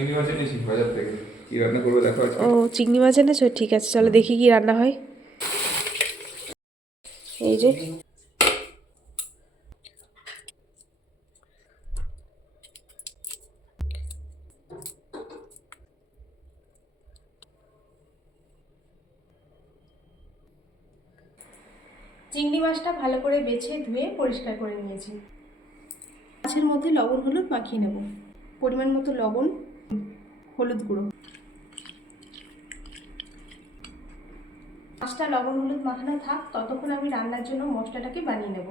চিংড়ি মাছ এনেছি বাজার থেকে। কি রান্না করবো দেখো আজকে। ও চিংড়ি মাছ এনেছো, ঠিক আছে চলো দেখি কি রান্না হয়। এই যে চিংড়ি মাছটা ভালো করে বেছে ধুয়ে পরিষ্কার করে নিয়েছি। মাছের মধ্যে লবণ হলুদ মাখিয়ে নেব। পরিমাণ মতো লবণ, হলুদ গুঁড়ো। মাছটা লবণ হলুদ মাখানো থাক, ততক্ষণ আমি রান্নার জন্য মশলাটাকে বানিয়ে নেব।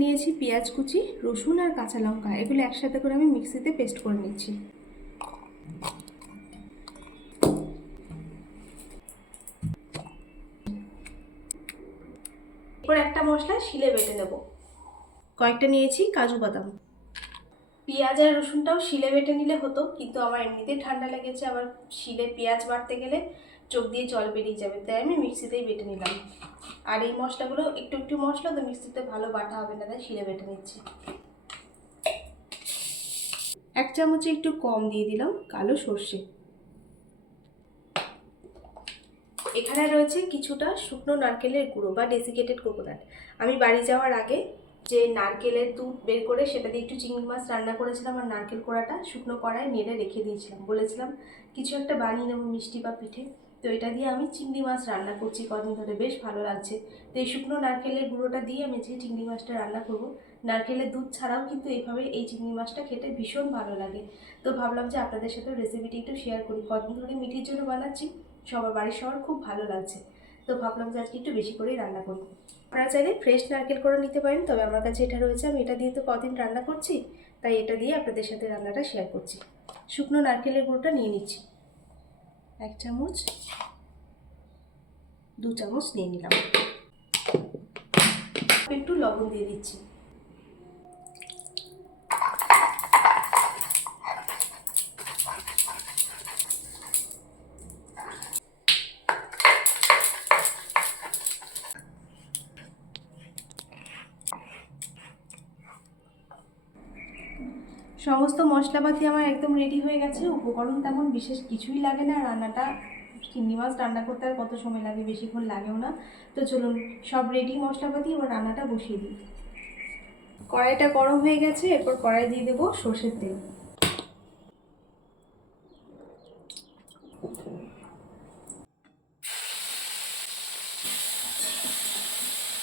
নিয়েছি পেঁয়াজ কুচি, রসুন আর কাঁচা লঙ্কা, এগুলো একসাথে করে আমি মিক্সিতে পেস্ট করে নিচ্ছি। এরপর একটা মশলা শিলে বেটে নেব। কয়েকটা নিয়েছি কাজু বাদাম। পেঁয়াজ আর রসুনটাও শিলে বেটে নিলে হতো, কিন্তু আমার এমনিতেই ঠান্ডা লেগেছে, আবার শিলে পেঁয়াজ বাটতে গেলে চোখ দিয়ে জল বেরিয়ে যাবে, তাই আমি মিক্সিতেই বেটে নিলাম। আর এই মশলাগুলো একটু একটু মশলা তো মিক্সিতে ভালো বাটা হবে না, তাই শিলে বেটে নিচ্ছি। এক চামচে একটু কম দিয়ে দিলাম কালো সর্ষে। এখানে রয়েছে কিছুটা শুকনো নারকেলের গুঁড়ো বা ডেসিকেটেড কোকোনাট। আমি বাড়ি যাওয়ার আগে যে নারকেলের দুধ বের করে সেটা দিয়ে একটু চিংড়ি মাছ রান্না করেছিলাম, আর নারকেল কোড়াটা শুকনো কড়ায় নেড়ে রেখে দিয়েছিলাম। বলেছিলাম কিছু একটা বানিয়ে নেবো, মিষ্টি বা পিঠে। তো এটা দিয়ে আমি চিংড়ি মাছ রান্না করছি কদিন ধরে, বেশ ভালো লাগছে। তো এই শুকনো নারকেলের গুঁড়োটা দিয়ে আমি যে চিংড়ি মাছটা রান্না করব, নারকেলের দুধ ছাড়াও কিন্তু এইভাবে এই চিংড়ি মাছটা খেতে ভীষণ ভালো লাগে। তো ভাবলাম যে আপনাদের সাথে রেসিপিটি একটু শেয়ার করি। কদিন ধরে মিঠির জন্য বানাচ্ছি, সবার বাড়ির সবার খুব ভালো লাগছে, তো ভাবলাম যে আজকে একটু বেশি করেই রান্না করব। আপনারা চাইলে ফ্রেশ নারকেল করে নিতে পারেন, তবে আমার কাছে এটা রয়েছে, আমি এটা দিয়ে তো কদিন রান্না করছি, তাই এটা দিয়ে আপনাদের সাথে রান্নাটা শেয়ার করছি। শুকনো নারকেলের গুঁড়োটা নিয়ে নিচ্ছি, 1 চামচ, 2 চামচ নিয়ে নিলাম। একটু লবণ দিয়ে দিচ্ছি। সমস্ত মশলাপাতি আমার একদম রেডি হয়ে গেছে। উপকরণ তেমন বিশেষ কিছুই লাগে না, রান্নাটা চিংড়ি মাছ রান্না করতে আর কত সময় লাগে, বেশিক্ষণ লাগেও না। তো চলুন সব রেডি মশলাপাতি, এবার রান্নাটা বসিয়ে দিই। কড়াইটা গরম হয়ে গেছে, এরপর কড়াই দিয়ে দেবো সর্ষের তেল।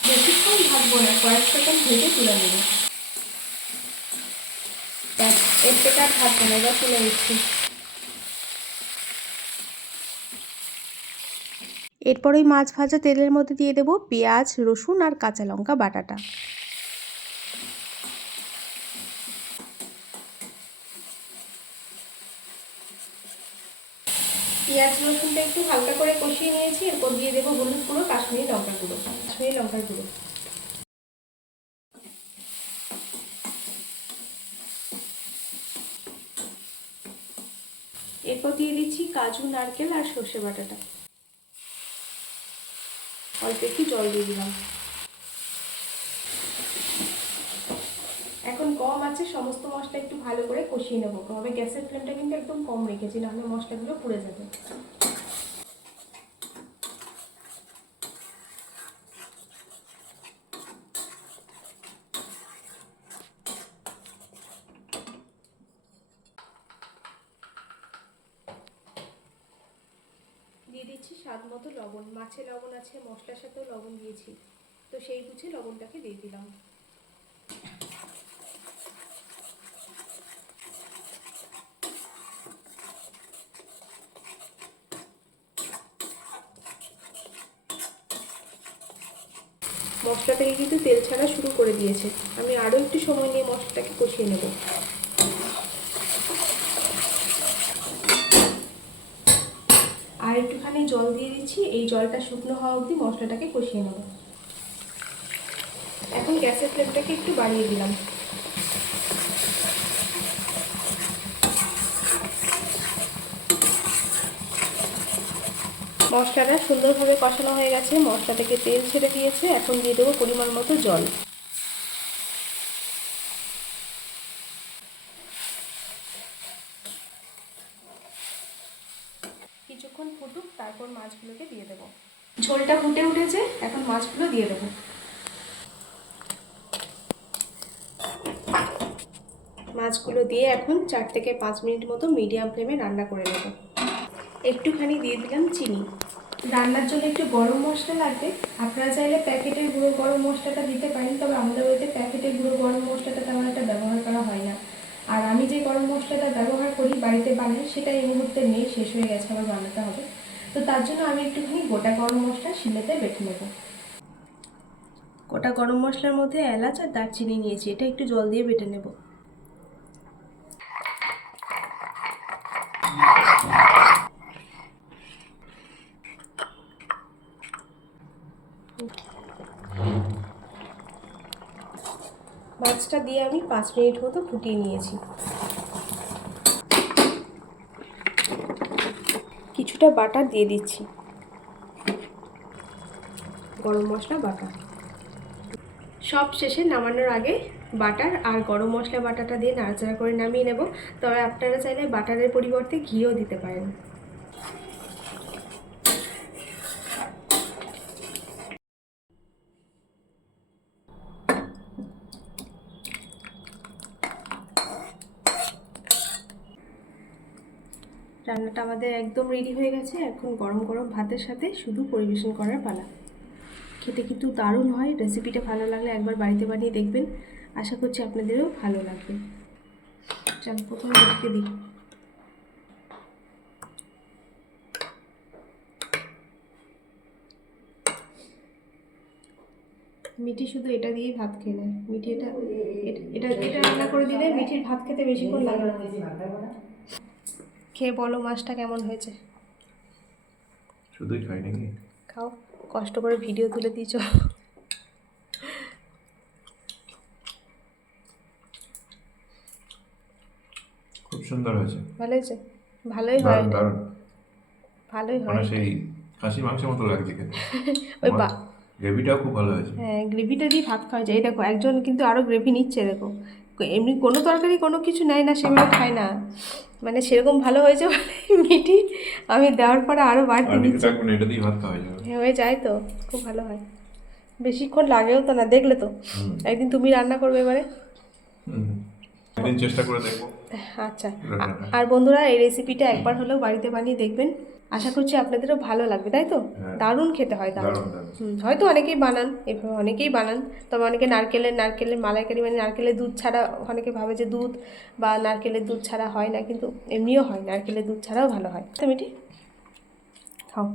বেশিক্ষণ ভাজবো না, কয়েক সেকেন্ড ভেজে তুলে নেব। এর থেকে আর ভাজবো না, এবার তুলে নিচ্ছি। এরপর ওই মাছ ভাজা তেলের মধ্যে দিয়ে দেবো পেঁয়াজ, রসুন আর কাঁচা লঙ্কা বাটাটা। পেঁয়াজ রসুনটা একটু হালকা করে কষিয়ে নিয়েছি, এরপর দিয়ে দেবো হলুদ গুঁড়ো, কাশ্মীরি লঙ্কার গুঁড়ো, কাশ্মীরি লঙ্কার গুঁড়ো। এরপর দিয়ে দিচ্ছি কাজু, নারকেল আর সর্ষে বাটাটা। অল্প একটু জল দিয়ে দিলাম। এখন কম আছে, সমস্ত মশলা একটু ভালো করে কষিয়ে নেবো, তবে গ্যাসের ফ্লেমটা কিন্তু একদম কম রেখেছি, নাহলে মশলাগুলো পুড়ে যাবে। দিয়ে দিচ্ছি স্বাদ মতো লবণ। মাছে লবণ আছে, মশলার সাথেও লবণ দিয়েছি, তো সেই বুঝে লবণটাকে দিয়ে দিলাম। মশলা থেকে কিন্তু তেল ছাড়া শুরু করে দিয়েছে, আমি আরও একটু সময় নিয়ে মশলাটাকে কষিয়ে নেব। আর একটুখানি জল দিয়ে দিচ্ছি, এই জলটা শুকনো হওয়া অবধি মশলাটাকে কষিয়ে নেব। এখন গ্যাসের ফ্লেমটাকে একটু বাড়িয়ে দিলাম। মশলাটা সুন্দরভাবে কষানো হয়ে গেছে, মশলা থেকে তেল ছেড়ে দিয়েছে, এখন দিয়ে দেবো পরিমাণ মতো জল। কিছুক্ষণ ফুটুক, তারপর মাছগুলোকে দিয়ে দেবো। ঝোলটা ফুটে উঠেছে, এখন মাছগুলো দিয়ে দেবো। মাছগুলো দিয়ে এখন 4 থেকে 5 মিনিট মতো মিডিয়াম ফ্লেমে রান্না করে নেব। একটুখানি দিয়ে দিলাম চিনি। রান্নার জন্য একটু গরম মশলা লাগবে, আপনারা চাইলে প্যাকেটের গুঁড়ো গরম মশলাটা দিতে পারেন, তবে আমাদের বাড়িতে প্যাকেটের গুঁড়ো গরম মশলাটা তেমন একটা ব্যবহার করা হয় না। আর আমি যে গরম মশলাটা ব্যবহার করি বাড়িতে বানাই, সেটা এই মুহূর্তে নেই, শেষ হয়ে গেছে, আবার বানাতে হবে। তো তার জন্য আমি একটুখানি গোটা গরম মশলা শিলেতে বেটে নেব। গোটা গরম মশলার মধ্যে এলাচ আর দারচিনি নিয়েছি, এটা একটু জল দিয়ে বেটে নেব। মাছটা দিয়ে আমি 5 মিনিট মতো ফুটিয়ে নিয়েছি। কিছুটা বাটার দিয়ে দিচ্ছি, গরম মশলা বাটা। সব শেষে নামানোর আগে বাটার আর গরম মশলা বাটাটা দিয়ে নাড়াচাড়া করে নামিয়ে নেব। তবে আপনারা চাইলে বাটারের পরিবর্তে ঘিও দিতে পারেন। রান্নাটা আমাদের একদম রেডি হয়ে গেছে। এখন গরম গরম ভাতের সাথে শুধু পরিবেশন করার পালা। খেতে কিন্তু দারুণ হয়। রেসিপিটা ভালো লাগলে একবার বাড়িতে বানিয়ে দেখবেন, আশা করছি আপনাদেরও ভালো লাগবে। চল প্রথমে দেখতে দিই। মিঠি শুধু এটা দিয়েই ভাত খেয়ে নেয়। মিঠি এটা এটা এটা রান্না করে দিলে মিঠির ভাত খেতে বেশিক্ষণ লাগে না। খেয়ে বলো মাছটা কেমন হয়েছে। শুধুই খাই নাকি? খাও, কষ্ট করে ভিডিও তুলে দিয়েছ। খুব সুন্দর হয়েছে। ভালো হয়েছে? ভালোই হয়, দারুণ। ভালোই হয়। মানে সেই খাসি মাংসের মতো লাগছে খেতে। ওই বা গ্রেভিটাও খুব ভালো হয়েছে। হ্যাঁ, গ্রেভিটা দিয়ে ভাত খাওয়া যায়। এই দেখো একজন কিন্তু আরও গ্রেভি নিচ্ছে, দেখো। এমনি কোনো তরকারি কোনো কিছু নেয় না, সেভাবে খায় না, মানে সেরকম ভালো হয়েছে বলে মিঠি আমি দেওয়ার পরে আরও বাড়তি নিচ্ছে। এটা দিয়ে ভাত খাওয়া যাবে। হয়ে যায় তো, খুব ভালো হয়। বেশিক্ষণ লাগেও তো না, দেখলে তো। একদিন তুমি রান্না করবে এবারে। একদিন চেষ্টা করে দেখবো। আচ্ছা, আর বন্ধুরা এই রেসিপিটা একবার হলেও বাড়িতে বানিয়ে দেখবেন, আশা করছি আপনাদেরও ভালো লাগবে, তাই তো? দারুণ খেতে হয়, দারুণ। হয়তো অনেকেই বানান এভাবে, অনেকেই বানান, তবে অনেকে নারকেলের মালাইকারি মানে নারকেলের দুধ ছাড়া, অনেকে ভাবে যে দুধ বা নারকেলের দুধ ছাড়া হয় না, কিন্তু এমনিও হয়, নারকেলের দুধ ছাড়াও ভালো হয়। তো মিঠি খাও।